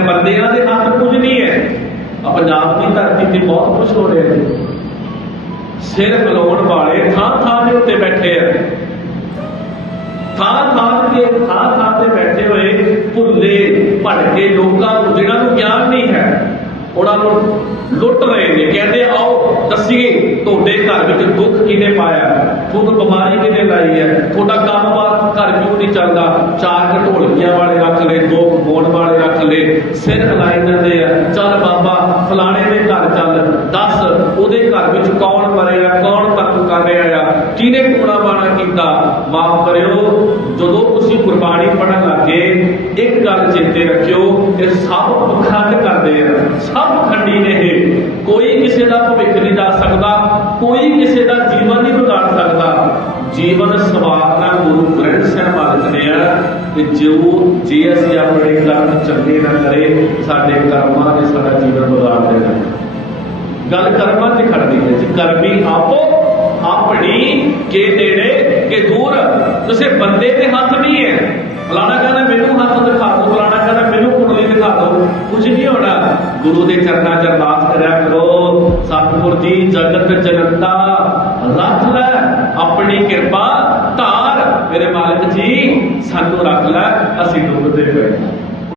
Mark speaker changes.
Speaker 1: ਬੰਦਿਆਂ ਦੇ ਹੱਥ ਕੁਝ ਨਹੀਂ ਹੈ। ਆ ਪੰਜਾਬ ਦੀ ਧਰਤੀ ਤੇ ਬਹੁਤ ਕੁਝ ਹੋ ਰਿਹਾ ਹੈ ਸਿਰ ਬਲਾਉਣ ਵਾਲੇ ਥਾਂ ਥਾਂ ਦੇ ਉੱਤੇ ਬੈਠੇ ਆ। ਥਾਂ ਥਾਂ ਤੇ ਥਾਂ ਥਾਂ ਤੇ ਬੈਠੇ ਹੋਏ ਭੁੱਲੇ ਭਟਕੇ ਲੋਕਾਂ ਨੂੰ ਜਿਹਨਾਂ ਨੂੰ ਗਿਆਨ ਨਹੀਂ ਹੈ, ਉਹਨਾਂ ਨੂੰ ਲੁੱਟ ਰਹੇ ਨੇ। ਕਹਿੰਦੇ, ਆਓ, ਦੱਸੀਏ, ਤੁਹਾਡੇ ਘਰ ਵਿੱਚ ਦੁੱਖ ਕਿਹਨੇ ਪਾਇਆ? ਤੁਹਾਨੂੰ ਬਿਮਾਰੀ ਕਿਹਨੇ ਲਾਈ ਹੈ? ਤੁਹਾਡਾ ਕੰਮਕਾਰ ਘਰ ਕਿਉਂ ਨਹੀਂ ਚੱਲਦਾ? ਚਾਰ ਢੋਲਕੀਆਂ ਵਾਲੇ ਰੱਖ ਲਏ ਦੋ ਮੋੜ ਵਾਲੇ ਰੱਖ ਲਏ ਸਿਰ ਹਿਲਾਈ ਜਾਂਦੇ ਆ। ਚੱਲ ਬਾਬਾ, ਫਲਾਣੇ ਦੇ ਘਰ ਚੱਲ। ਦੱਸ, ਉਹਦੇ ਘਰ ਵਿੱਚ ਕੌਣ ਮਰਿਆ ਕੌਣ ਤੱਕ ਕਰ ਰਿਹਾ ਆ? ਕਿਹਨੇ ਟੂਣਾ ਬਾਣਾ ਕੀਤਾ? ਮਾਫ ਕਰਿਓ। ਜਦੋਂ ਤੁਸੀਂ ਕੁਰਬਾਨੀ ਪੜਨ ਲੱਗੇ, ਇੱਕ ਗੱਲ ਚੇਤੇ ਰੱਖਿਓ, ਇਹ ਸਭ ਪਖੰਡ ਕਰਦੇ ਆ। ਸਭ ਖੰਡੀ ਨੇ ਇਹ। ਕੋਈ ਕਿਸੇ ਦਾ ਭਵਿੱਖ ਕਿ ਜੋ ਜੇ ਅਸੀਂ ਆਪਣੇ ਕਰਮ ਚੰਗੇ ਨਾ ਕਰੇ, ਸਾਡੇ ਕਰਮਾਂ ਨੇ ਸਾਡਾ ਜੀਵਨ ਵਿਗਾੜ ਦੇਣਾ ਗੱਲ ਕਰਮਾਂ ਤੇ ਖੜਦੀ ਹੈ ਜੀ। ਕਰਮੀ ਆਪੋ, ਆਪਣੀ, ਕੇ ਨੇੜੇ, ਕੇ ਦੂਰ। ਤੁਸੀਂ ਬੰਦੇ ਦੇ ਹੱਥ ਨਹੀਂ ਹੈ। ਫਲਾਣਾ ਕਹਿੰਦਾ ਮੈਨੂੰ ਹੱਥ ਦਿਖਾ ਦਿਓ, ਫਲਾਣਾ ਕਹਿੰਦਾ ਮੈਨੂੰ ਕੁੰਡਲੀ ਦਿਖਾ ਦਿਓ। ਕੁਝ ਨਹੀਂ ਹੋਣਾ। ਗੁਰੂ ਦੇ ਚਰਨਾਂ 'ਚ ਅਰਦਾਸ ਕਰਿਆ ਕਰੋ, ਸਤਿਗੁਰ ਜੀ, ਜਗਤ ਜਨਤਾ, ਰੱਖ ਲੈ ਆਪਣੀ ਕਿਰਪਾ, ਧਾਰ। ਮੇਰੇ ਮਾਲਕ ਸਾਨੂੰ ਰੱਖ ਲੈ ਅਸੀਂ ਡੁੱਬਦੇ ਪਏ